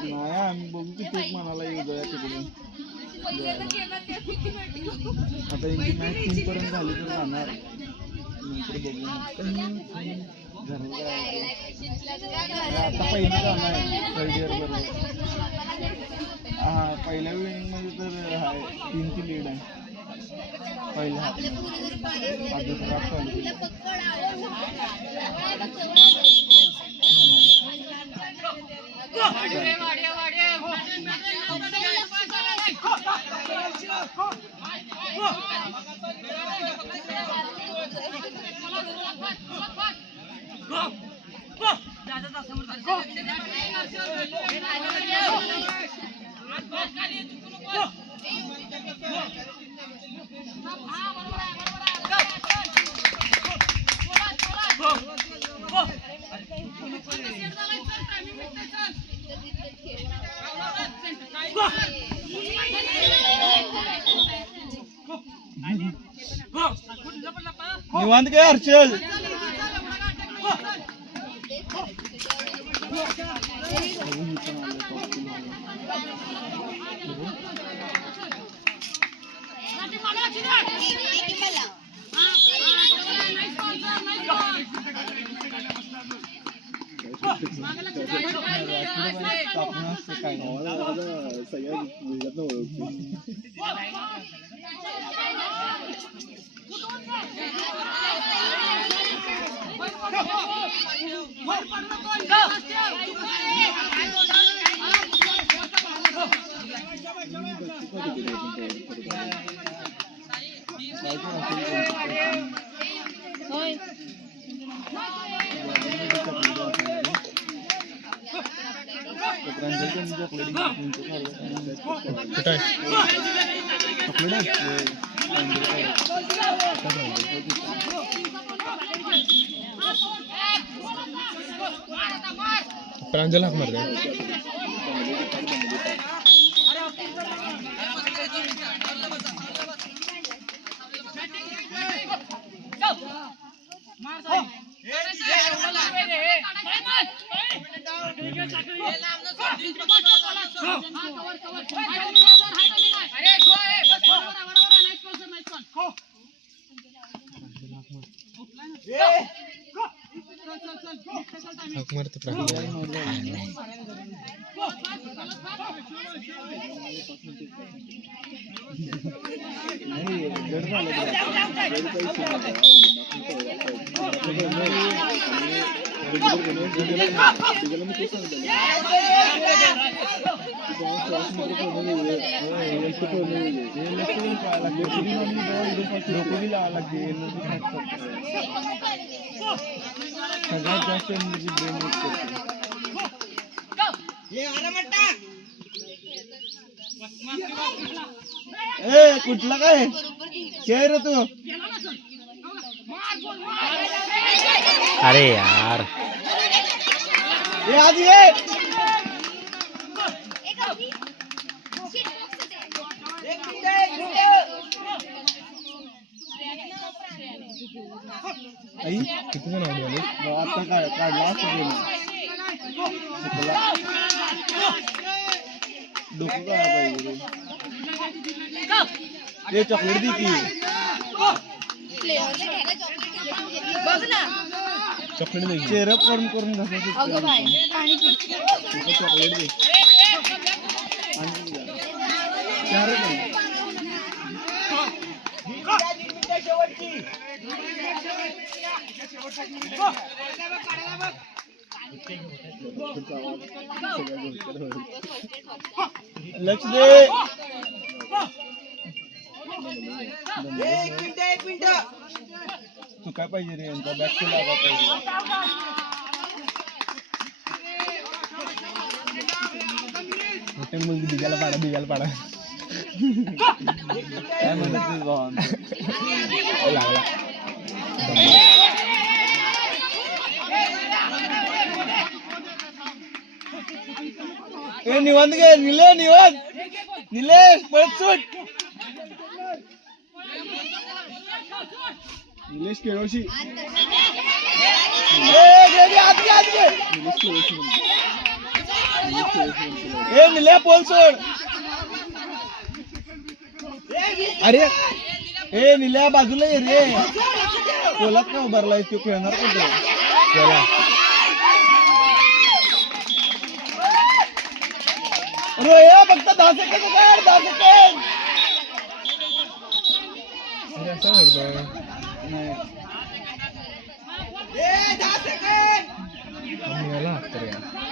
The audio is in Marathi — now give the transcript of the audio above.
नाही आम्ही बघू की तेच म्हणाला येऊ जाऊया तिकडे. आता यांची मॅच 3 पर्यंत झाली तर जाणार, नंतर बघू. आता पहिलं जाणार आहे थर्ड इयर बरोबर. हा पहिल्या इनिंग मध्ये तर आहे 3ची लीड आहे पहिल्या हाफ. दुसरा चालू निवांत काय हर्षल. प्रांजल हाक मारते. हाक मारते प्रांजल. सगळ्यात जास्त एनर्जी ब्रेन यूज करते. ए कुठला काय खेळ रे तू. अरे यार ये आधी ये. आई किती जण आले? आता काय काढला असं डोकं काय पाहिजे ते चॉकलेट दे की. चॉकलेट दे. चेहरा करून करून घासायचं चॉकलेट दे. लक्ष दे. एक मिनिट तू काय पाहिजे रे यांचा बॅक टू लागा पाहिजे. मोठे मुलगी दिगाला पाडा काय म्हणत भावान लागला. ए निवांत घे निलेश पळत सुट. निलेश केळोशी आधी ए निल्या पोल सोड. अरे ए निल्या बाजूला ये रे. पोलात का उभारलाय तू खेळणार कुठे? चला रोया फक्त 10 सेकंद काढ 10 सेकंद. अरे असं करतोय नाही मला हात तर यार